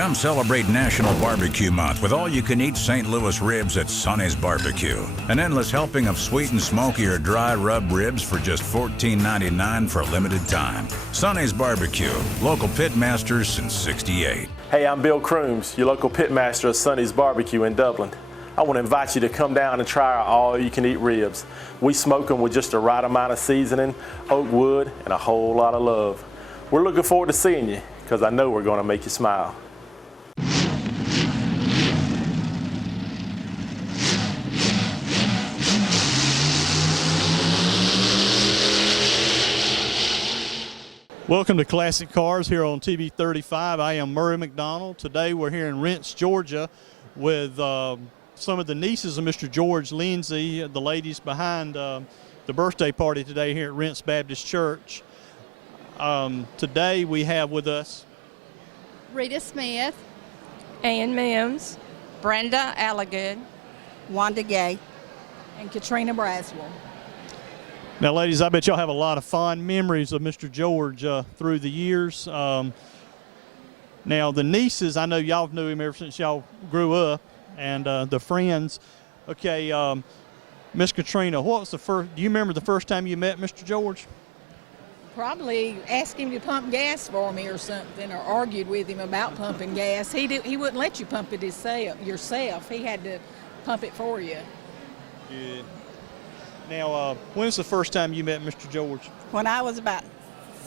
Come celebrate National Barbecue Month with all-you-can-eat St. Louis ribs at Sonny's Barbecue. An endless helping of sweet and smoky or dry rub ribs for just $14.99 for a limited time. Sonny's Barbecue, local pit masters since '68. Hey, I'm Bill Crooms, your local pit master of Sonny's Barbecue in Dublin. I want to invite you to come down and try our all-you-can-eat ribs. We smoke them with just the right amount of seasoning, oak wood, and a whole lot of love. We're looking forward to seeing you, because I know we're going to make you smile. Welcome to Classic Cars here on TV 35. I am Murray McDonald. Today we're here in Rents, Georgia with some of the nieces of Mr. George Lindsey, the ladies behind the birthday party today here at Rents Baptist Church. Today we have with us Rita Smith, Ann Mims, Brenda Allagood, Wanda Gay, and Katrina Braswell. Now, ladies, I bet y'all have a lot of fond memories of Mr. George through the years. Now, the nieces, I know y'all knew him ever since y'all grew up, and the friends. Okay, Miss Katrina, what was the first? Do you remember the first time you met Mr. George? Probably asked him to pump gas for me or something, or argued with him about pumping gas. He wouldn't let you pump it yourself. He had to pump it for you. Good. Now, when's the first time you met Mr. George? when I was about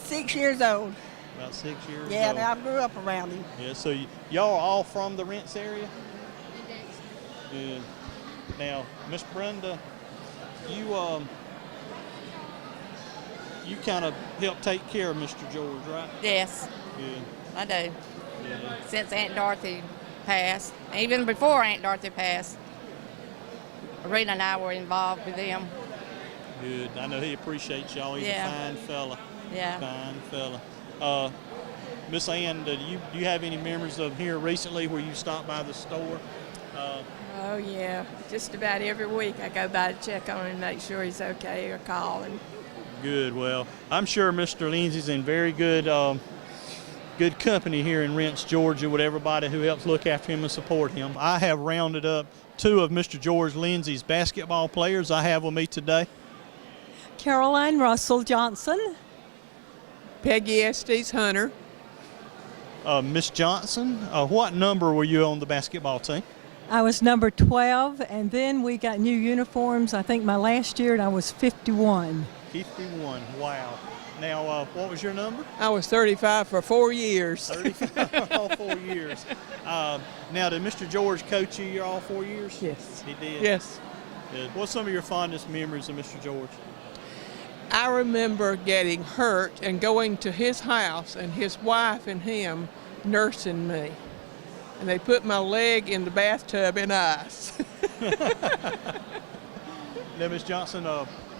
6 years old. About 6 years old. Yeah, and I grew up around him. Yeah, so y'all are all from the Rents area? Good. Now, Miss Brenda, you kind of help take care of Mr. George, right? Yes, Good. I do. Yeah. Since Aunt Dorothy passed, even before Aunt Dorothy passed, Rita and I were involved with them. Good. I know he appreciates y'all. He's Yeah. a fine fella. Yeah. Fine fella. Miss Ann, do you have any memories of here recently where you stopped by the store? Oh, yeah. Just about every week I go by to check on him and make sure he's okay or call him. Good. Well, I'm sure Mr. Lindsey's in very good good company here in Rents, Georgia, with everybody who helps look after him and support him. I have rounded up two of Mr. George Lindsey's basketball players I have with me today. Caroline Russell Johnson. Peggy Estes Hunter. Miss Johnson, what number were you on the basketball team? I was number 12, and then we got new uniforms, I think my last year, and I was 51. 51, wow. Now, what was your number? I was 35 for 4 years. 35, all 4 years. Now, did Mr. George coach you all 4 years? Yes. He did? Yes. Good. What's some of your fondest memories of Mr. George? I remember getting hurt and going to his house and his wife and him nursing me. And they put my leg in the bathtub in ice. Now, Miss Johnson,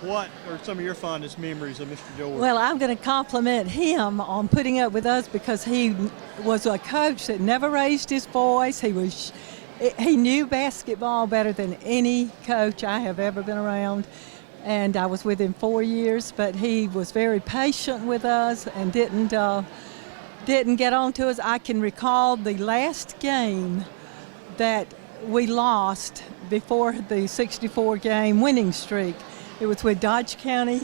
what are some of your fondest memories of Mr. George? Well, I'm going to compliment him on putting up with us because he was a coach that never raised his voice. He knew basketball better than any coach I have ever been around. And I was with him 4 years, but he was very patient with us and didn't get on to us. I can recall the last game that we lost before the 64-game winning streak. It was with Dodge County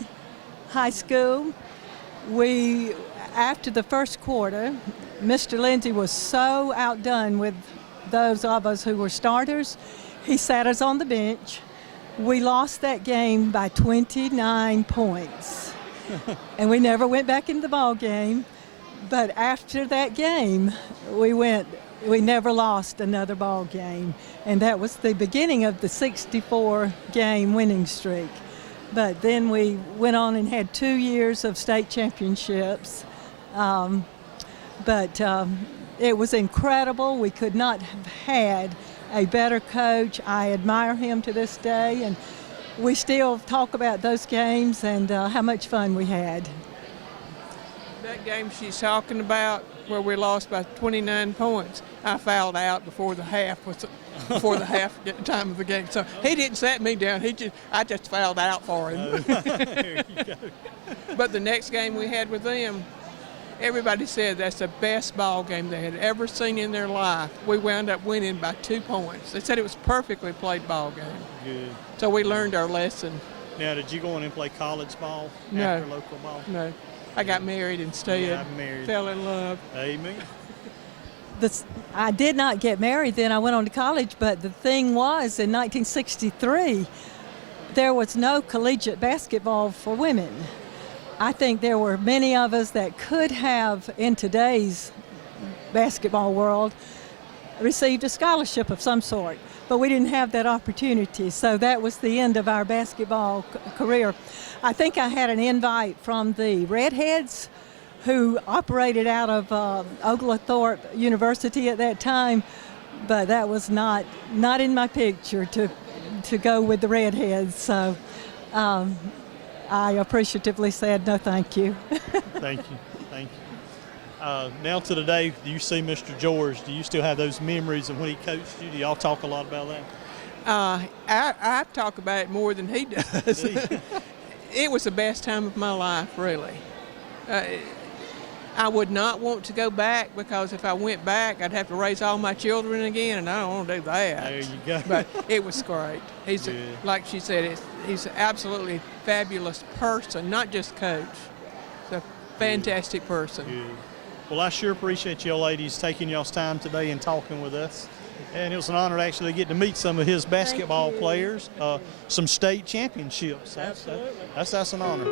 High School. After the first quarter, Mr. Lindsey was so outdone with those of us who were starters, he sat us on the bench. We lost that game by 29 points. And we never went back into the ball game. But after that game, we never lost another ball game. And that was the beginning of the 64-game winning streak. But then we went on and had 2 years of state championships. But it was incredible. We could not have had a better coach. I admire him to this day. And we still talk about those games and how much fun we had. That game she's talking about where we lost by 29 points, I fouled out before the half time of the game. So he didn't set me down. I just fouled out for him. There you go. But the next game we had with them, Everybody said that's the best ball game they had ever seen in their life. We wound up winning by 2 points. They said it was perfectly played ball game. Good. So we learned our lesson. Now, did you go on and play college ball No. after local ball? No, I got married instead. Yeah, I'm married. Fell in love. Amen. I did not get married then. I went on to college, but the thing was, in 1963, there was no collegiate basketball for women. I think there were many of us that could have, in today's basketball world, received a scholarship of some sort, but we didn't have that opportunity. So that was the end of our basketball career. I think I had an invite from the Redheads, who operated out of Oglethorpe University at that time, but that was not in my picture to go with the Redheads. So I appreciatively said no, thank you. Thank you. Thank you. Now to today, do you see Mr. George? Do you still have those memories of when he coached you? Do y'all talk a lot about that? I talk about it more than he does. It was the best time of my life, really. I would not want to go back, because if I went back, I'd have to raise all my children again, and I don't want to do that. There you go. But it was great. He's, Good. like she said, he's an absolutely fabulous person, not just coach. He's a fantastic person. Good. Well, I sure appreciate y'all ladies taking y'all's time today and talking with us. And it was an honor to actually get to meet some of his basketball players, some state championships. Absolutely. That's an honor.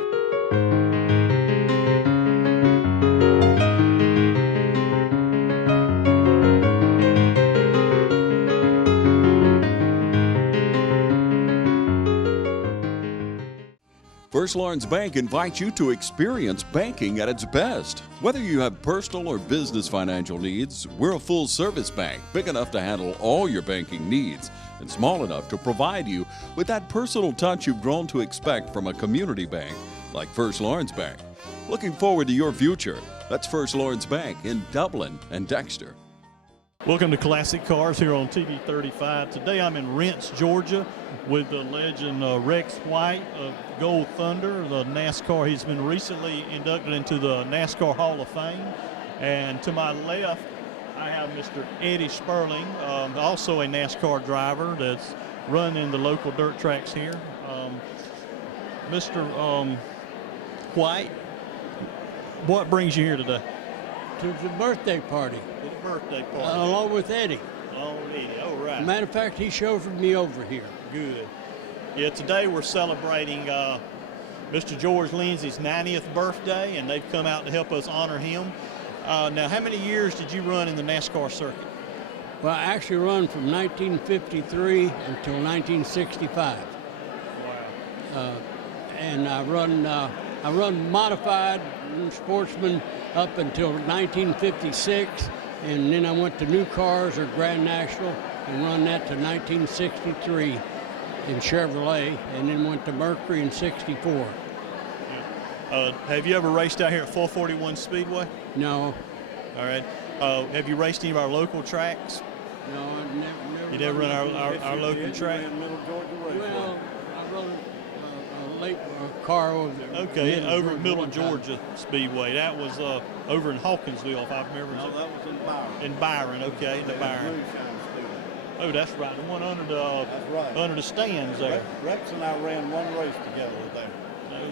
First Lawrence Bank invites you to experience banking at its best. Whether you have personal or business financial needs, we're a full-service bank, big enough to handle all your banking needs and small enough to provide you with that personal touch you've grown to expect from a community bank like First Lawrence Bank. Looking forward to your future. That's First Lawrence Bank in Dublin and Dexter. Welcome to Classic Cars here on TV 35. Today I'm in Rents, Georgia with the legend Rex White of Gold Thunder, the NASCAR. He's been recently inducted into the NASCAR Hall of Fame. And to my left, I have Mr. Eddie Sperling, also a NASCAR driver that's run in the local dirt tracks here. Mr. White, what brings you here today? To the birthday party. To the birthday party. Along with Eddie. Along with Eddie, all right. Matter of fact, he chauffeured me over here. Good. Yeah, today we're celebrating Mr. George Lindsey's 90th birthday, and they've come out to help us honor him. Now, how many years did you run in the NASCAR circuit? Well, I actually run from 1953 until 1965. Wow. And I run modified sportsman up until 1956, and then I went to new cars or Grand National and run that to 1963 in Chevrolet, and then went to Mercury in 64. Have you ever raced out here at 441 Speedway? No. All right. Have you raced any of our local tracks? No, I never. You never run our local track? Well, I run a car over there. Okay, over at Middle Georgia Speedway. That was over in Hawkinsville, if I remember. No, that was in Byron. In Byron, okay, in the Byron. Oh, that's right, the one under the under the stands there. Rex and I ran one race together there.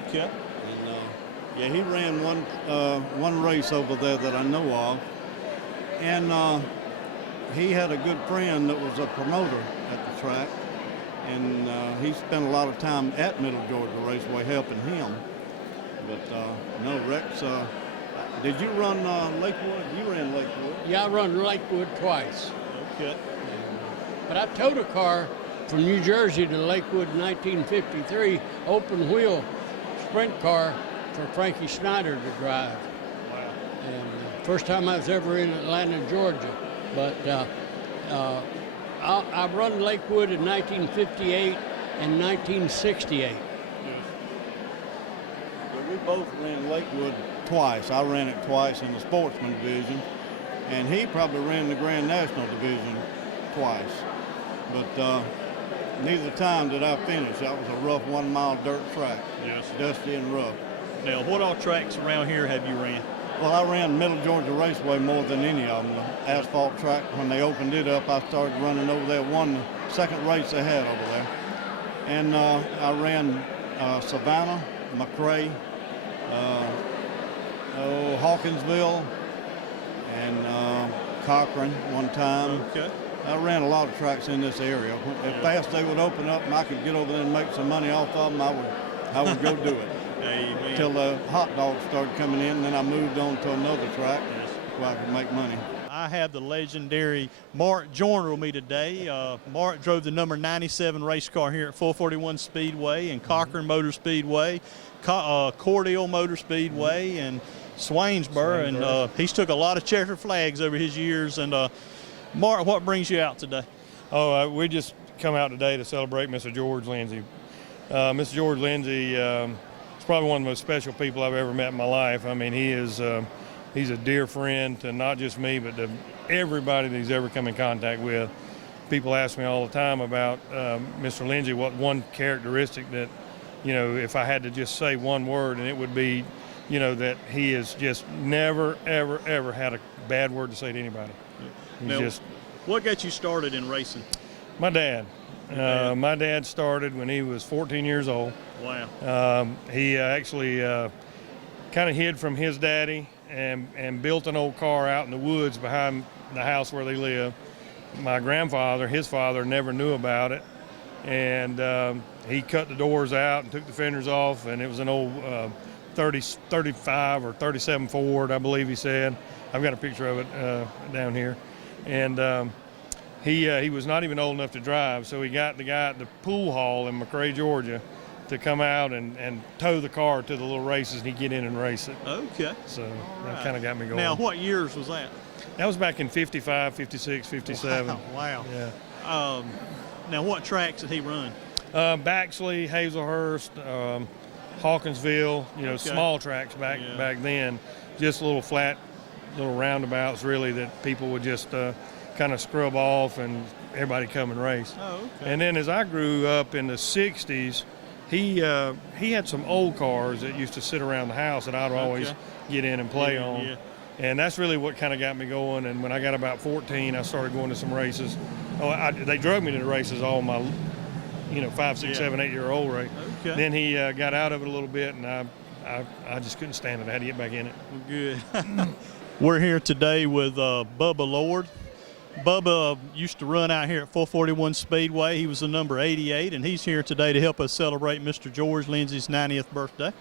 Okay. And yeah, he ran one race over there that I know of, and he had a good friend that was a promoter at the track. And he spent a lot of time at Middle Georgia Raceway helping him. But no, Rex, did you run Lakewood? You ran Lakewood. Yeah, I run Lakewood twice. Okay. But I towed a car from New Jersey to Lakewood in 1953, open wheel sprint car for Frankie Snyder to drive. Wow. And first time I was ever in Atlanta, Georgia. But I run Lakewood in 1958 and 1968. Well, we both ran Lakewood twice. I ran it twice in the sportsman division, and he probably ran the Grand National division twice. But neither time did I finish. That was a rough 1 mile dirt track. Yes. Dusty and rough. Now, what all tracks around here have you ran? Well, I ran Middle Georgia Raceway more than any of them. The asphalt track, when they opened it up, I started running over there, won the second race they had over there. And I ran Savannah, McRae, Hawkinsville, and Cochran one time. Okay. I ran a lot of tracks in this area. As fast they would open up and I could get over there and make some money off of them, I would go do it. Until the hot dogs started coming in, and then I moved on to another track where I could make money. I have the legendary Mark Joyner with me today. Mark drove the number 97 race car here at 441 Speedway and Cochran Motor Speedway, Cordell Motor Speedway, and Swainsboro. And he's took a lot of checkered flags over his years. And Mark, what brings you out today? Oh, we just come out today to celebrate Mr. George Lindsey. Mr. George Lindsey is probably one of the most special people I've ever met in my life. I mean, he's a dear friend to not just me, but to everybody that he's ever come in contact with. People ask me all the time about Mr. Lindsey, what one characteristic that, you know, if I had to just say one word, and it would be, you know, that he has just never, ever, ever had a bad word to say to anybody. Now, what got you started in racing? My dad. My dad started when he was 14 years old. Wow. He actually kind of hid from his daddy and built an old car out in the woods behind the house where they live. My grandfather, his father, never knew about it. And he cut the doors out and took the fenders off, and it was an old 35 or 37 Ford, I believe he said. I've got a picture of it down here. And he was not even old enough to drive, so he got the guy at the pool hall in McRae, Georgia, to come out and tow the car to the little races, and he'd get in and race it. Okay. So that kind of got me going. Now, what years was that? That was back in 55, 56, 57. Wow. Yeah. Now, what tracks did he run? Baxley, Hazelhurst, Hawkinsville, you know, Okay. small tracks back then. Just little flat, little roundabouts, really, that people would just kind of scrub off and everybody come and race. Oh, okay. And then as I grew up in the 60s, he had some old cars that used to sit around the house that I'd always get in and play on. Yeah. And that's really what kind of got me going. And when I got about 14, I started going to some races. They drug me to the races all my, 5, 6, 7, 8-year-old race. Okay. Then he got out of it a little bit, and I just couldn't stand it. I had to get back in it. Well, good. We're here today with Bubba Lord. Bubba used to run out here at 441 Speedway. He was the number 88, and he's here today to help us celebrate Mr. George Lindsey's 90th birthday.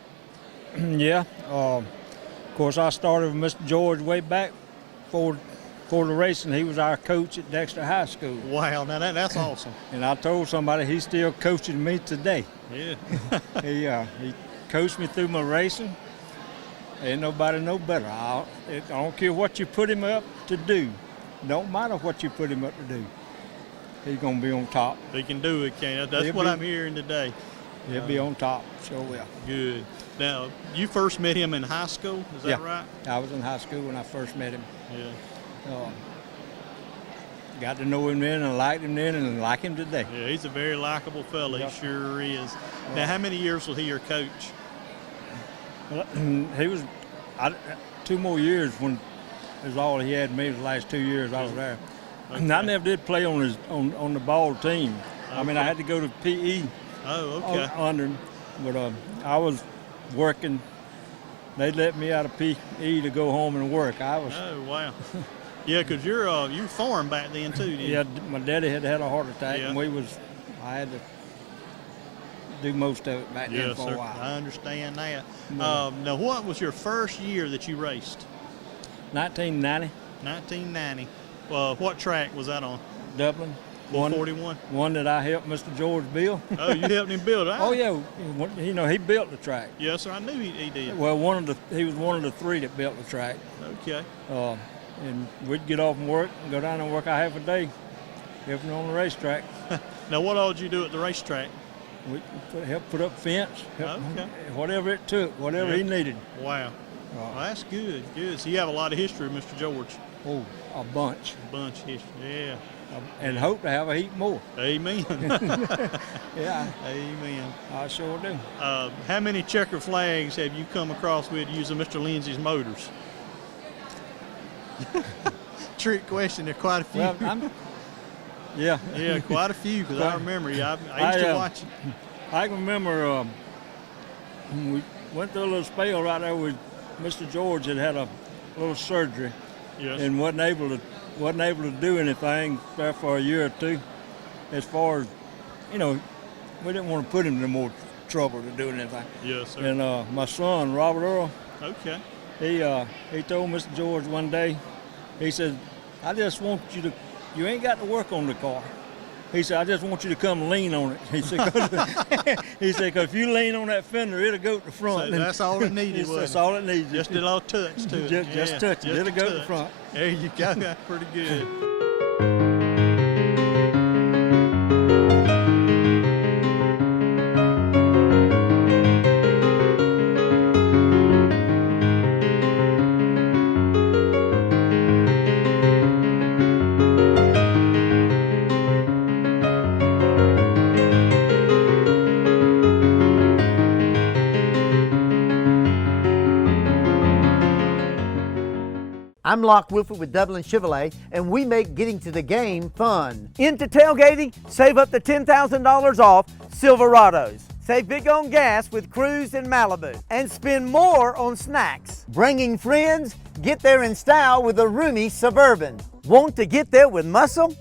Yeah. Of course, I started with Mr. George way back for the racing. He was our coach at Dexter High School. Wow, now that's awesome. And I told somebody he's still coaching me today. Yeah. He coached me through my racing. Ain't nobody no better. I don't care what you put him up to do. Don't matter what you put him up to do. He's going to be on top. He can do it, can't he? That's what I'm hearing today. He'll be on top, sure will. Good. Now, you first met him in high school, is that right? I was in high school when I first met him. Yeah. Got to know him then and liked him then and like him today. Yeah, he's a very likable fella. He sure is. Now, how many years was he your coach? Well, he was 2 more years when is all he had me. The last 2 years I was there. Okay. I never did play on the ball team. Okay. I mean, I had to go to PE. Oh, okay. Under him, but I was working. They let me out of PE to go home and work. I was. Oh, wow. Yeah, because you're foreign back then too, didn't you? Yeah, my daddy had a heart attack, and I had to do most of it back then for a while. I understand that. Now, what was your first year that you raced? 1990. 1990. What track was that on? Dublin. 441? One that I helped Mr. George build. Oh, you helped him build it? Oh, yeah. He built the track. Yes, sir. I knew he did. Well, he was one of the 3 that built the track. Okay. And we'd get off and work and go down and work out half a day, helping on the racetrack. Now, what all did you do at the racetrack? We helped put up fence, whatever it took, whatever he needed. Wow. Well, that's good. Good. So you have a lot of history, Mr. George. Oh, a bunch. A bunch of history. Yeah. And hope to have a heap more. Amen. Yeah. Amen. I sure do. How many checker flags have you come across with using Mr. Lindsey's motors? Trick question. There are quite a few. Well, yeah. Yeah, quite a few, because I remember you. I used to watch it. I can remember we went through a little spell right there with Mr. George had a little surgery. Yes. And wasn't able to do anything there for a year or two. As far as, we didn't want to put him in more trouble to do anything. Yes, sir. And my son, Robert Earl, Okay. he told Mr. George one day, he said, I just want you ain't got to work on the car. He said, I just want you to come lean on it. He said, 'cause if you lean on that fender, it'll go to the front. So that's all it needed, wasn't it? That's all it needed. Just a little touch to it. Just touch it. It'll go to the front. There you go. That's pretty good. I'm Locke Wilford with Dublin Chevrolet, and we make getting to the game fun. Into tailgating, save up to $10,000 off Silverados. Save big on gas with Cruise and Malibu, and spend more on snacks. Bringing friends, get there in style with a roomy Suburban. Want to get there with muscle?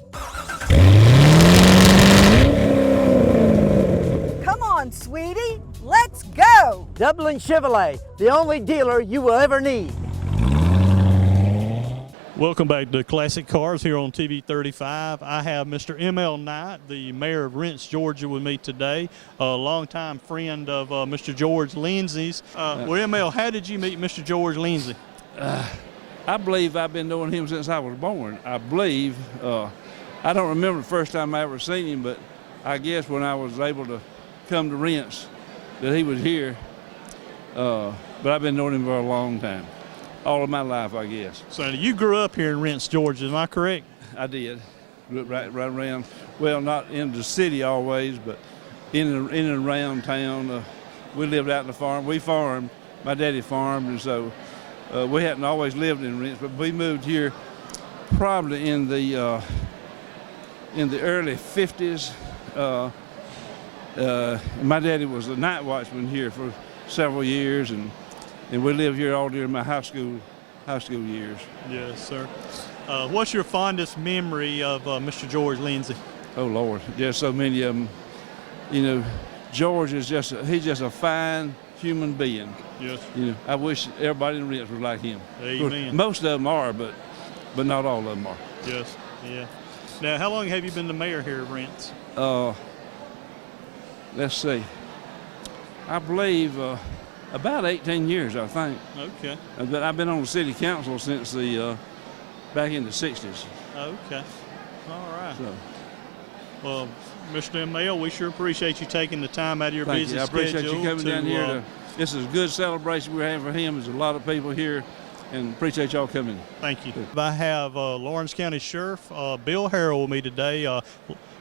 Come on, sweetie, let's go! Dublin Chevrolet, the only dealer you will ever need. Welcome back to Classic Cars here on TV 35. I have Mr. M.L. Knight, the mayor of Rents, Georgia, with me today, a longtime friend of Mr. George Lindsey's. Well, M.L., how did you meet Mr. George Lindsey? I believe I've been knowing him since I was born. I believe. I don't remember the first time I ever seen him, but I guess when I was able to come to Rents that he was here. But I've been knowing him for a long time. All of my life, I guess. So you grew up here in Rents, Georgia, am I correct? I did. Right around, well, not in the city always, but in and around town. We lived out in the farm. We farmed. My daddy farmed, and so we hadn't always lived in Rents, but we moved here probably in the early 50s. My daddy was a night watchman here for several years, and we lived here all during my high school years. Yes, sir. What's your fondest memory of Mr. George Lindsey? Oh, Lord, there's so many of them. George is he's just a fine human being. Yes. I wish everybody in Rents was like him. Amen. Most of them are, but not all of them are. Yes, yeah. Now, how long have you been the mayor here of Rents? Let's see. I believe about 18 years, I think. Okay. But I've been on the city council since back in the 60s. Okay. All right. So. Well, Mr. M.L., we sure appreciate you taking the time out of your busy schedule. I appreciate you coming down here. This is a good celebration we're having for him. There's a lot of people here, and appreciate y'all coming. Thank you. I have Lawrence County Sheriff Bill Harrell with me today, a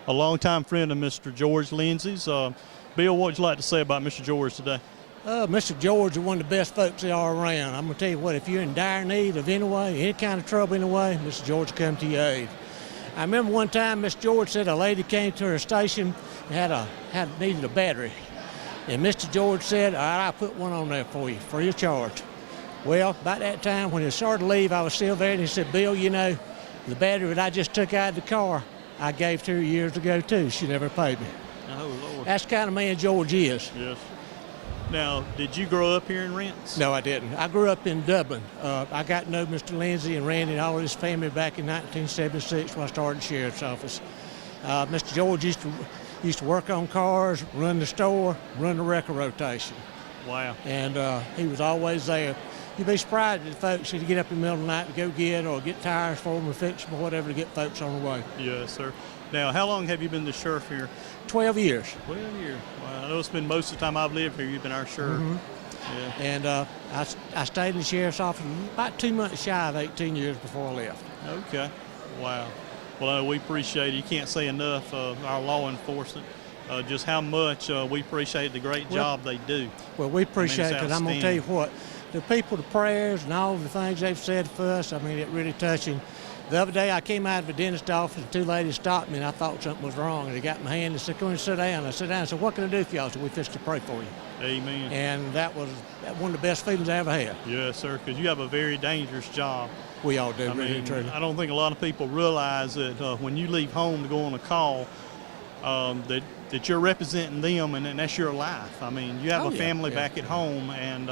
longtime friend of Mr. George Lindsey's. Bill, what would you like to say about Mr. George today? Mr. George is one of the best folks there are around. I'm going to tell you what, if you're in dire need of any kind of trouble anyway, Mr. George will come to your aid. I remember one time Miss George said a lady came to her station and needed a battery. And Mr. George said, all right, I'll put one on there for you, free of charge. Well, about that time when it started to leave, I was still there, and he said, Bill, the battery that I just took out of the car, I gave to her years ago too. She never paid me. Oh, Lord. That's the kind of man George is. Yes. Now, did you grow up here in Rents? No, I didn't. I grew up in Dublin. I got to know Mr. Lindsey and Randy and all his family back in 1976 when I started the sheriff's office. Mr. George used to work on cars, run the store, run the record rotation. Wow. And he was always there. You'd be surprised at the folks he'd get up in the middle of the night to go get or get tires for them or fix them or whatever to get folks on the way. Yes, sir. Now, how long have you been the sheriff here? 12 years. 12 years. Wow. I know it's been most of the time I've lived here, you've been our sheriff. Mm-hmm. Yeah. And I stayed in the sheriff's office about 2 months shy of 18 years before I left. Okay. Wow. Well, we appreciate it. You can't say enough of our law enforcement, just how much we appreciate the great job they do. Well, we appreciate it because I'm going to tell you what, the people, the prayers, and all the things they've said for us, I mean, it really touching. The other day I came out of the dentist office and two ladies stopped me and I thought something was wrong. And they got my hand and said, come and sit down. I sat down and said, what can I do for y'all? So we fixed to pray for you. Amen. And that was one of the best feelings I ever had. Yes, sir, because you have a very dangerous job. We all do, I really, mean, truly. I don't think a lot of people realize that when you leave home to go on a call, that you're representing them and that's your life. I mean, you have a family back at home, and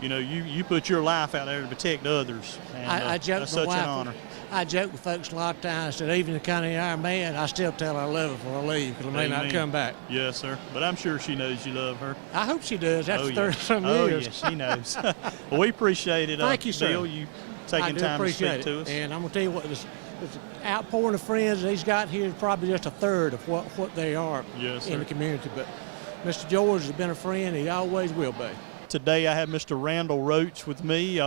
you know, you put your life out there to protect others. And I joke that's with such my an wife, honor. I joke with folks a lot of times that even the county Iron Man, I still tell her I love her before I leave because I may not Amen. come back. Yes, sir. But I'm sure she knows you love her. I hope she does. After Oh, yeah. 30-some Oh, years. yeah, she knows. Well, we appreciate it, Thank you, sir. Bill, you taking I do time to appreciate speak it. to us. And I'm going to tell you what, this outpouring of friends that he's got here is probably just a third of what they are Yes, in sir. the community. But Mr. George has been a friend. He always will be. Today I have Mr. Randall Roach with me.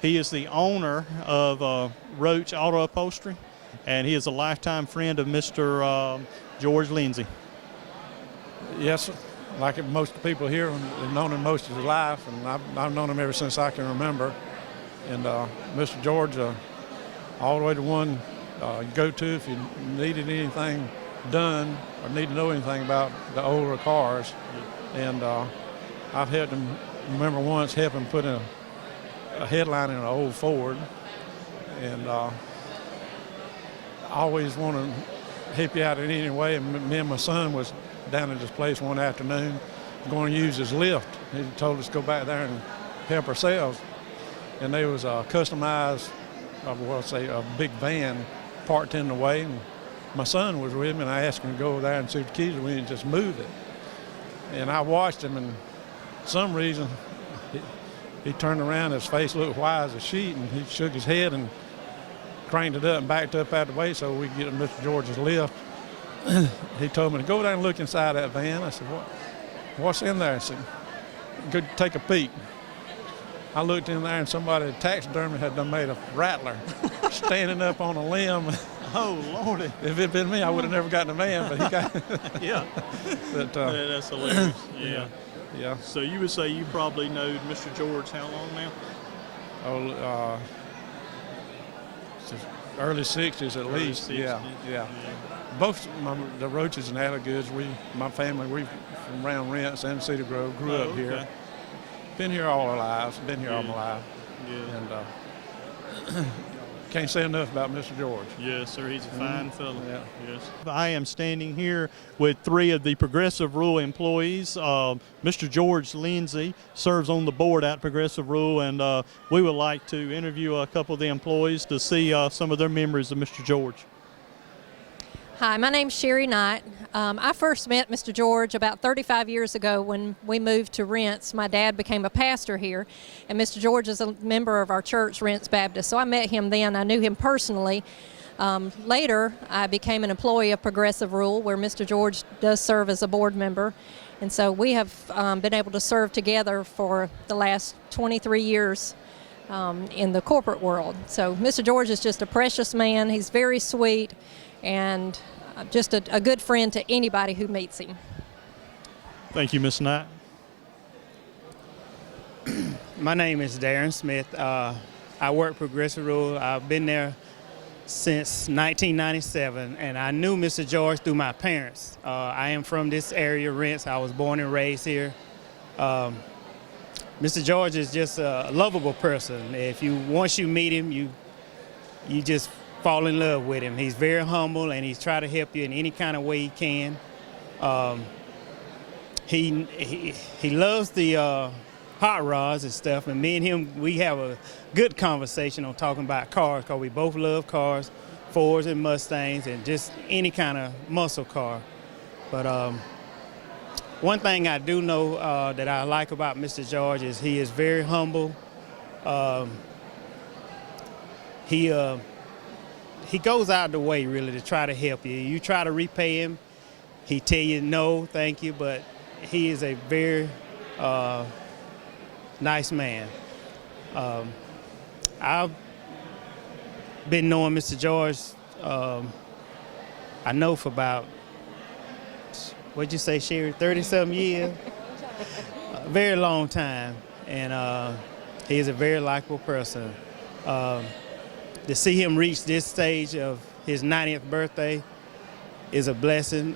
He is the owner of Roach Auto Upholstery, and he is a lifetime friend of Mr. George Lindsey. Yes, like most people here, I've known him most of his life, and I've known him ever since I can remember. And Mr. George, all the way to one you go to if you needed anything done or need to know anything about the older cars. And I've helped him, remember once, help him put a headline in an old Ford. And I always want to help you out in any way. And me and my son was down at this place one afternoon going to use his lift. He told us to go back there and help ourselves. And there was a customized, a big van parked in the way. And my son was with me, and I asked him to go over there and see if the keys were in and just move it. And I watched him, and for some reason, he turned around, his face looked white as a sheet, and he shook his head and craned it up and backed up out of the way so we could get Mr. George's lift. He told me to go down and look inside that van. I said, what's in there? I said, go take a peek. I looked in there, and somebody, a taxidermy, had done made a rattler standing up on a limb. Oh, Lordy. If it had been me, I would have never gotten a van, but he got Yeah. But, Yeah, that's hilarious. Yeah. Yeah. So you would say you probably know Mr. George how long now? Oh, early 60s at Early least. 60s. Yeah. Both the Roaches and Allagoods, my family, we from around Rents and Cedar Grove, grew up here. Okay. Been here all our lives, been here all my life. Yeah. And can't say enough about Mr. George. Yes, sir. He's a fine fellow. Yeah. Yes. I am standing here with three of the Progressive Rural employees. Mr. George Lindsey serves on the board at Progressive Rural, and we would like to interview a couple of the employees to see some of their memories of Mr. George. Hi, my name's Sherry Knight. I first met Mr. George about 35 years ago when we moved to Rents. My dad became a pastor here, and Mr. George is a member of our church, Rents Baptist. So I met him then. I knew him personally. Later, I became an employee of Progressive Rural, where Mr. George does serve as a board member. And so we have been able to serve together for the last 23 years in the corporate world. So Mr. George is just a precious man. He's very sweet, and just a good friend to anybody who meets him. Thank you, Ms. Knight. My name is Darren Smith. I work Progressive Rural. I've been there since 1997, and I knew Mr. George through my parents. I am from this area, Rents. I was born and raised here. Mr. George is just a lovable person. Once you meet him, you just fall in love with him. He's very humble, and he's trying to help you in any kind of way he can. He loves the hot rods and stuff, and me and him, we have a good conversation on talking about cars, because we both love cars, Fords and Mustangs, and just any kind of muscle car. But one thing I do know that I like about Mr. George is he is very humble. He goes out of the way, really, to try to help you. You try to repay him, he tell you no, thank you, but he is a very nice man. I've been knowing Mr. George, I know for about, what'd you say, Sherry, 30-something years? A very long time. and he is a very likable person. To see him reach this stage of his 90th birthday is a blessing.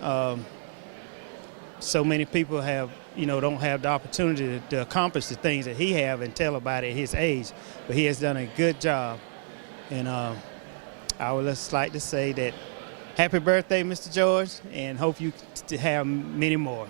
So many people don't have the opportunity to accomplish the things that he have and tell about it at his age, but he has done a good job. And I would just like to say that happy birthday, Mr. George, and hope you to have many more.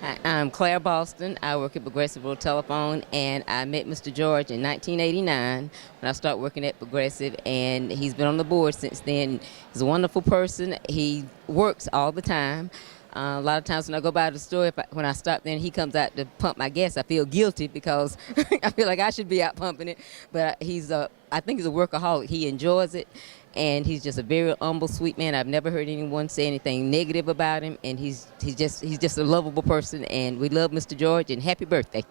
Hi, I'm Claire Boston. I work at Progressive Road Telephone, and I met Mr. George in 1989 when I started working at Progressive, and he's been on the board since then. He's a wonderful person. He works all the time. A lot of times when I go by the store, when I stop there and he comes out to pump my gas, I feel guilty because I feel like I should be out pumping it. But I think he's a workaholic. He enjoys it, and he's just a very humble, sweet man. I've never heard anyone say anything negative about him, and he's just a lovable person. And we love Mr. George, and happy birthday.